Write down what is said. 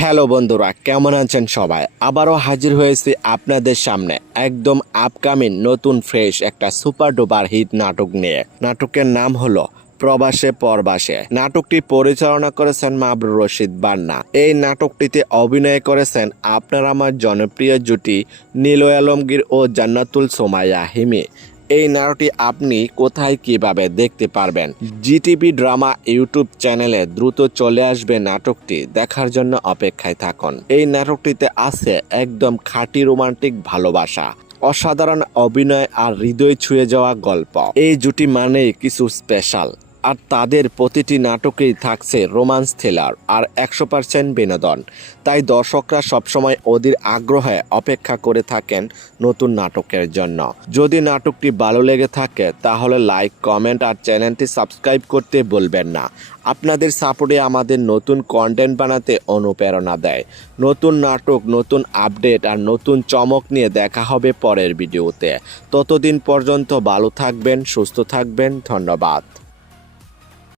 Hello বন্ধুরা, কেমন আছেন সবাই? আবারও হাজির হয়েছি আপনাদের সামনে একদম আপকামিং নতুন ফ্রেশ একটা সুপার ডুপার হিট নাটক নিয়ে। নাটকের নাম হলো প্রবাসে পরবাসে। নাটকটি পরিচালনা করেছেন মাবরুর রশিদ বান্না। এই নাটকটিতে অভিনয় করেছেন আপনার আমার জনপ্রিয় জুটি নিলয় আলমগীর ও জান্নাতুল সোমাইয়া হিমি। এই নাটকটি আপনি কোথায় কিভাবে দেখতে পারবেন? জিটিভি ড্রামা ইউটিউব চ্যানেলে দ্রুত চলে আসবে নাটকটি দেখার জন্য অপেক্ষায় থাকুন। এই নাটকটিতে আছে একদম খাঁটি রোমান্টিক ভালোবাসা, অসাধারণ অভিনয় আর হৃদয় ছুঁয়ে যাওয়া গল্প। এই জুটি মানেই কিছু স্পেশাল, আর তাদের প্রতিটি নাটকেই থাকছে রোমান্স থ্রিলার আর 100% বিনোদন। তাই দর্শকরা সবসময় অধীর আগ্রহে অপেক্ষা করে থাকেন নতুন নাটকের জন্য। যদি নাটকটি ভালো লেগে থাকে তাহলে লাইক, কমেন্ট আর চ্যানেলটি সাবস্ক্রাইব করতে ভুলবেন না। আপনাদের সাপোর্টে আমাদের নতুন কন্টেন্ট বানাতে অনুপ্রেরণা দেয়। নতুন নাটক, নতুন আপডেট আর নতুন চমক নিয়ে দেখা হবে পরের ভিডিওতে। ততদিন পর্যন্ত ভালো থাকবেন, সুস্থ থাকবেন। ধন্যবাদ।